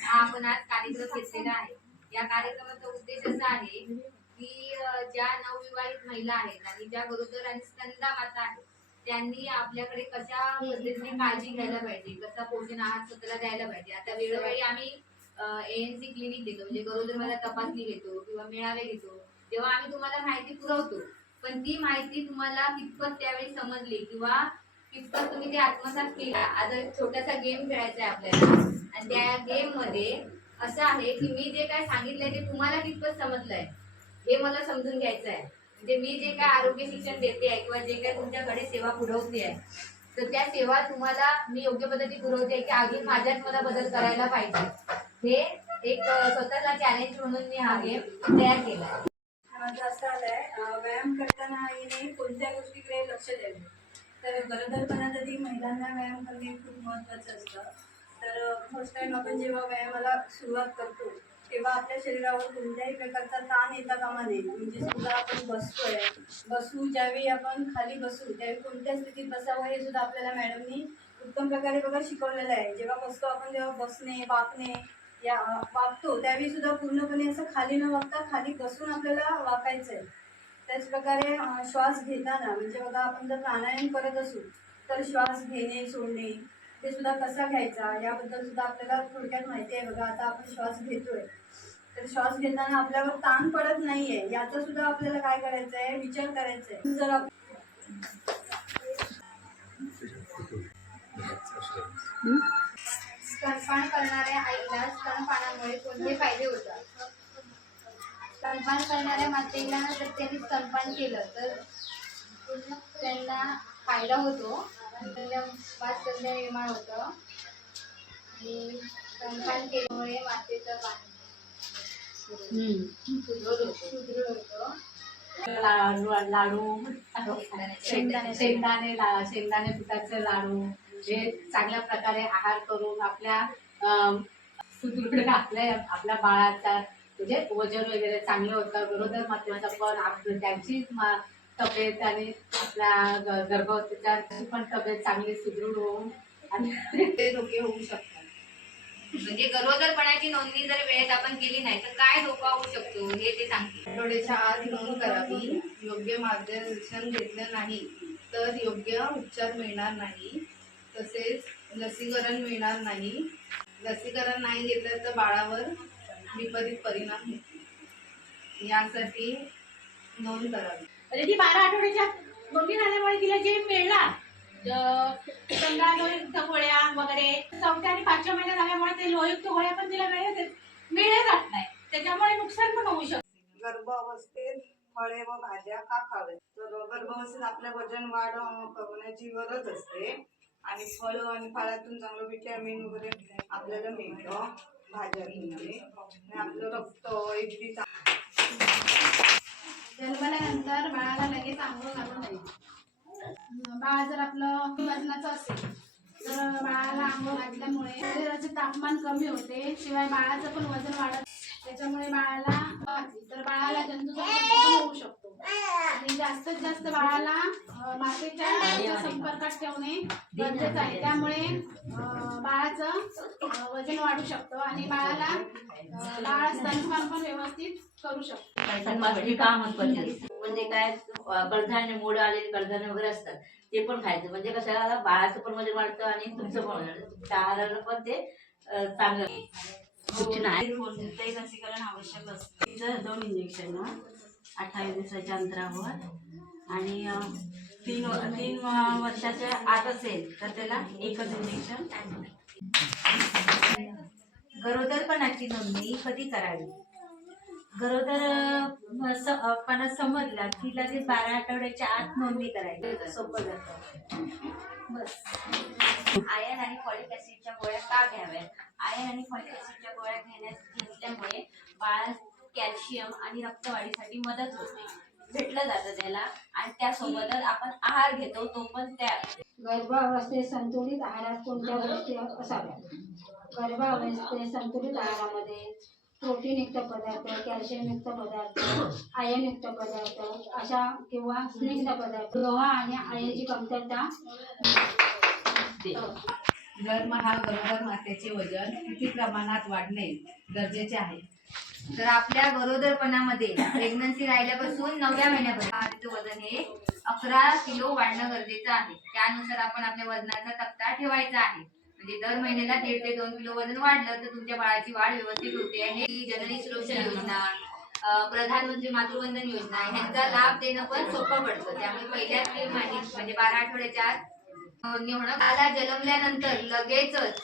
हा आपण आज कार्यक्रम घेतलेला आहे. या कार्यक्रमाचा उद्देश असा आहे की ज्या नवविवाहित महिला आहेत आणि ज्या गरोदर आणि स्तनदा माता आहेत त्यांनी आपल्याकडे कशा पद्धतीने काळजी घ्यायला पाहिजे? कसा पोषण आहार स्वतःला द्यायला पाहिजे? आता वेळोवेळी आम्ही एएनसी क्लिनिक देतो म्हणजे गरोदर मला तपासणी घेतो किंवा मेळावे घेतो तेव्हा आम्ही तुम्हाला माहिती पुरवतो. पण ती माहिती तुम्हाला कितपत त्यावेळी समजली किंवा कितपत तुम्ही ते आत्मसात केला. आता एक छोटासा गेम खेळायचा आहे आपल्याला. आणि त्या गेममध्ये असं आहे की मी जे काय सांगितलंय ते तुम्हाला कितपत समजलंय हे मला समजून घ्यायचं आहे म्हणजे मी जे काय आरोग्य शिक्षण देते आहे किंवा जे काय तुमच्याकडे सेवा पुरवते आहे तर त्या सेवा तुम्हाला मी योग्य पद्धती पुरवते की अजून माझ्यात मला बदल करायला पाहिजे. हे एक स्वतःला चॅलेंज म्हणून मी हा गेम तयार केला आहे. माझं असं आलंय व्यायाम करताना आईने कोणत्या गोष्टीकडे लक्ष द्यावे तर गरोदरपणात महिलांना व्यायाम करणे खूप महत्त्वाचं असतं. तर फर्स्ट टाइम आपण जेव्हा व्यायामाला सुरुवात करतो तेव्हा आपल्या शरीरावर कोणत्याही प्रकारचा ताण येता कामा नये. म्हणजे सुद्धा आपण बसतोय बसू ज्यावेळी आपण खाली बसू त्यावेळी कोणत्या स्थितीत बसावं हे सुद्धा आपल्याला मॅडमनी उत्तम प्रकारे बघा शिकवलेलं आहे. जेव्हा बसतो आपण जेव्हा बसणे वाकणे या वागतो त्यावेळी सुद्धा पूर्णपणे असं खाली न वागता खाली बसून आपल्याला वाकायचं आहे त्याचप्रकारे श्वास घेताना म्हणजे बघा आपण जर प्राणायाम करत असू तर श्वास घेणे सोडणे ते सुद्धा कसा घ्यायचा? याबद्दल सुद्धा आपल्याला थोडक्यात माहिती आहे. बघा आता आपण श्वास घेतोय. तर श्वास घेताना आपल्यावर ताण पडत नाहीये. याचा सुद्धा आपल्याला काय करायचं आहे विचार करायचा आहे जर आप- स्तनपान करणाऱ्या आईला स्तनपानामुळे कोणते फायदे होतात? स्तनपान करणाऱ्या मातेला जर त्यांनी स्तनपान केलं तर त्यांना फायदा होतो. त्यांना निर्माण होतं. आणि स्तनपान केल्यामुळे मातेचं सुदृढ होतं. लाडू लाडू. शेंगदाणे शेंगदाणे पिठाचे लाडू. हे चांगल्या प्रकारे आहार करून आपल्या सुदृढ आपल्या आपल्या बाळाचा म्हणजे वजन वगैरे चांगलं होतं गरोदर मातेचा पण आपलं त्यांची तब्येत आणि आपल्या गर्भवतीच्या पण तब्येत चांगली सुदृढ होऊन आणि ते रोगी होऊ शकतात. म्हणजे गरोदरपणाची नोंदणी जर वेळेत आपण केली नाही तर काय धोका होऊ शकतो हे ते सांगते आठवड्याच्या आत नोंद करावी. योग्य मार्गदर्शन घेतलं नाही तर योग्य उपचार मिळणार नाही. तसेच लसीकरण मिळणार नाही. लसीकरण नाही घेतलं तर बाळावर विपरीत परिणाम होतील. यासाठी नोंद करावी. म्हणजे ती बारा आठवड्याच्या नोंदी झाल्यामुळे तिला जे मिळणार लोहयुक्त गोळ्या वगैरे चौथ्या आणि पाचव्या महिन्यात झाल्यामुळे ते लोहयुक्त गोळ्या पण तिला मिळत मिळले जात नाही. त्याच्यामुळे नुकसान पण होऊ शकतं. गर्भ अवस्थेत फळे व भाज्या का खावे तर गर्भावस्थेत आपल्या वजन वाढ होण्याची गरज असते. आणि फळं आणि फळातून चांगलं विटॅमिन वगैरे आपल्याला मिळतं. भाज्या आपलं रक्त एच जन्मल्यानंतर बाळाला लगेच आंघोळ घालून द्यायची. बाळ जर आपलं वजनाचं असेल तर बाळाला आंघोळ घातल्यामुळे शरीराचे तापमान कमी होते. शिवाय बाळाचं पण वजन वाढत त्याच्यामुळे बाळाला तर बाळाला जंतू होऊ शकतो. आणि जास्तीत जास्त बाळाला मातेच्या संपर्कात ठेवणे गरजेचं आहे. त्यामुळे बाळाचं वजन वाढू शकतं आणि बाळाला बाळ स्तनपान पण व्यवस्थित करू शकतो. का महत्वाची म्हणजे काय कडधान्य मोड आलेले कडधान्य वगैरे असतात ते पण खायचं. म्हणजे कशाला बाळाचं पण वजन वाढतं आणि तुमचं पण. तुमच्या आहाराला पण ते चांगलं. सूचना आहे. कोणतेही लसीकरण आवश्यक असते. दोन इंजेक्शन अठ्ठावीस दिवसाच्या अंतरावर. आणि तीन तीन वर्षाच्या आत असेल तर त्याला एकच इंजेक्शन गरोदरपणाची नोंदणी कधी करावी? गरोदरपणा समजला की लगेच बारा आठवड्याच्या आत नोंदणी करायची सोपं जातं. बस. आयर्न आणि फॉलिक ऍसिडच्या गोळ्या का घ्याव्यात? आयर्न आणि फॉलिक ऍसिडच्या गोळ्या घेण्यास घेतल्यामुळे बाळा कॅल्शियम आणि रक्तवाढीसाठी मदत होते. भेटलं जातं त्याला आणि त्यासोबतच आपण आहार घेतो तो पण त्या गर्भावस्थेत संतुलित आहारात कोणत्या गोष्टी असाव्यात? गर्भावस्थेत संतुलित आहारामध्ये प्रोटीनयुक्त पदार्थ कॅल्शियमयुक्त पदार्थ आयर्नयुक्त पदार्थ अशा किंवा स्निग्ध पदार्थ लोहा आणि आयर्नची कमतरता दरमहा गरोदर मातेचे वजन किती प्रमाणात वाढणे गरजेचे आहे? तर आपल्या गरोदरपणामध्ये प्रेग्नन्सी राहिल्यापासून नवव्या महिन्यापर्यंत वजन हे अकरा किलो वाढणं गरजेचं आहे. त्यानुसार आपण आपल्या वजनाचा तक्ता ठेवायचा आहे. म्हणजे दर महिन्याला दीड ते दोन किलो वजन वाढलं तर तुमच्या बाळाची वाढ व्यवस्थित होते. आणि जननी सुरक्षा योजना प्रधानमंत्री मातृवंदन योजना ह्यांचा लाभ देणं पण सोपं पडतं. त्यामुळे पहिल्या महिन्यात म्हणजे बारा आठवड्याच्या आत नोंदणी होणं बाळाला जन्मल्यानंतर लगेचच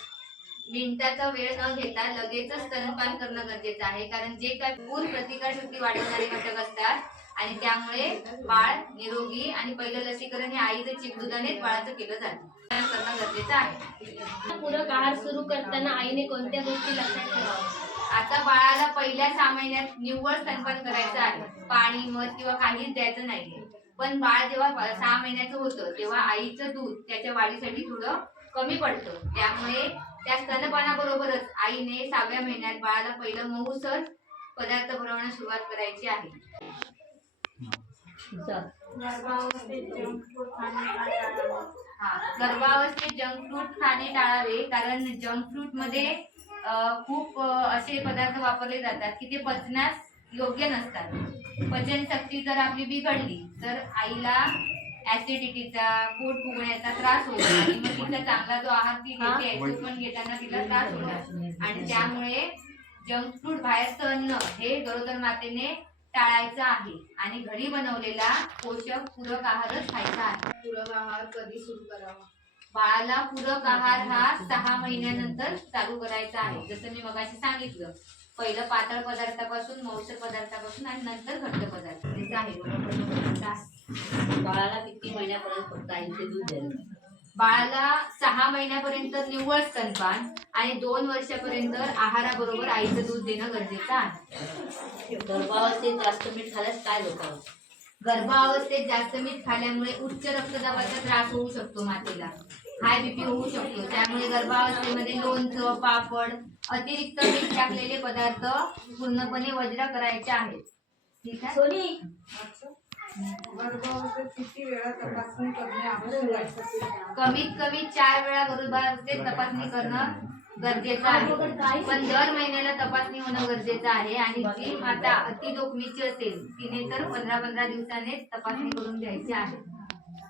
मिनिटाचा वेळ न घेता लगेचच स्तनपान करणं गरजेचं आहे. कारण जे काय पूर्ण प्रतिकार शक्ती वाढवणारे घटक असतात आणि त्यामुळे बाळ निरोगी आणि पहिलं लसीकरण हे आईचं चिकदुधानेच बाळाचं केलं जातं. करणं गरजेचं आहे. पूरक आहार सुरू करताना आईने कोणत्या गोष्टी लक्षात ठेवाव्या? आता बाळाला पहिल्या सहा महिन्यात निव्वळ स्तनपान करायचं आहे. पाणी मध किंवा काहीच द्यायचं नाहीये. पण बाळ जेव्हा सहा महिन्याचं होतं तेव्हा आईचं दूध त्याच्या वाढीसाठी थोडं कमी पडतं. त्यामुळे त्या स्तनपानाबरोबरच आईने सहाव्या महिन्यात बाळाला पहिलं मऊसर पदार्थ पुरवण्यास सुरुवात करायची आहे. हा गर्भावस्थेत जंक फ्रूट खाणे टाळावे कारण जंक फ्रूटमध्ये खूप असे पदार्थ वापरले जातात की ते पचण्यास योग्य नसतात. पचनशक्ती जर आपली बिघडली तर आईला ऍसिडिटीचा पोट फुगण्याचा त्रास होतो. आणि मग तिचा चांगला जो आहार ती घेते तो पण घेताना तिला त्रास होणार आणि त्यामुळे जंक फूड बाहेरचं अन्न हे गरोदर मातेने टाळायचं आहे. आणि घरी बनवलेला पोषक पूरक आहारच खायचा आहे. पूरक आहार कधी सुरू करावा? बाळाला पूरक आहार हा सहा महिन्यानंतर चालू करायचा आहे. जसं मी मगाशी सांगितलं पहिलं पातळ पदार्थापासून मौसर पदार्थापासून आणि नंतर घट्ट पदार्थ. आहे. बाळाला किती महिन्यापर्यंत फक्त आईचे दूध द्यायचं बाळाला सहा महिन्यापर्यंत निव्वळ स्तनपान आणि दोन वर्षापर्यंत आहाराबरोबर आईचं दूध देणं गरजेचं आहे. गर्भावस्थेत जास्त मीठ खाल्यास काय लोक गर्भावस्थेत जास्त मीठ खाल्ल्यामुळे उच्च रक्तदाबाचा त्रास होऊ शकतो मातेला. हाय बीपी होऊ शकतो. त्यामुळे गर्भावस्थेमध्ये लोणचं पापड अतिरिक्त मीठ टाकलेले पदार्थ पूर्णपणे वज्र करायचे आहेत. ठीक आहे? कमीत कमी चार वेळा गर्भावस्थेत तपासणी करणं गरजेचं आहे. पण दर महिन्याला तपासणी होणं गरजेचं आहे आणि जी माता अति जोखमीची असेल तिने तर पंधरा पंधरा दिवसाने तपासणी करून घ्यायची आहे.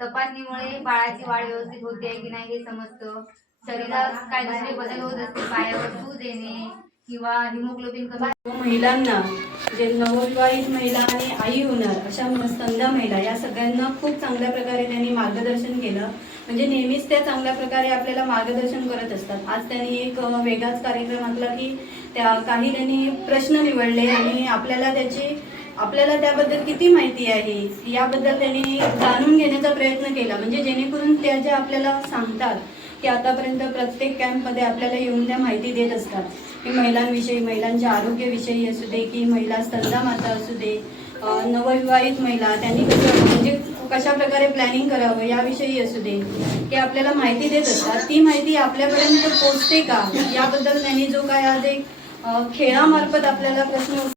तपासणीमुळे बाळाची वाढ व्यवस्थित होते की नाही हे समजतं. शरीरात काय दुसरे बदल होत असतील पायावर सूज येणे किंवा हिमोग्लोबिन कमी महिलांना जे नवविवाहित महिला आणि आई होणार अशा म- स्तंदा महिला या सगळ्यांना खूप चांगल्या प्रकारे त्यांनी मार्गदर्शन केलं. म्हणजे नेहमीच त्या चांगल्या प्रकारे आपल्याला मार्गदर्शन करत असतात. आज त्यांनी एक वेगळाच कार्यक्रम आणला की त्या काही त्यांनी प्रश्न निवडले आणि आपल्याला त्याची आपल्याला त्याबद्दल किती माहिती आहे याबद्दल त्यांनी जाणून घेण्याचा प्रयत्न केला. म्हणजे जेणेकरून त्या ज्या आपल्याला सांगतात की आतापर्यंत प्रत्येक कॅम्पमध्ये आपल्याला येऊन त्या माहिती देत असतात. की महिलांविषयी महिलांच्या आरोग्याविषयी असू दे की महिला स्तंदा माता असू दे नवविवाहित महिला त्यांनी कसं म्हणजे कशा प्रकारे प्लॅनिंग करावं याविषयी असू दे की आपल्याला माहिती देत असतात. ती माहिती आपल्यापर्यंत पोचते का? याबद्दल त्यांनी जो काय आज एक खेळामार्फत आपल्याला प्रश्न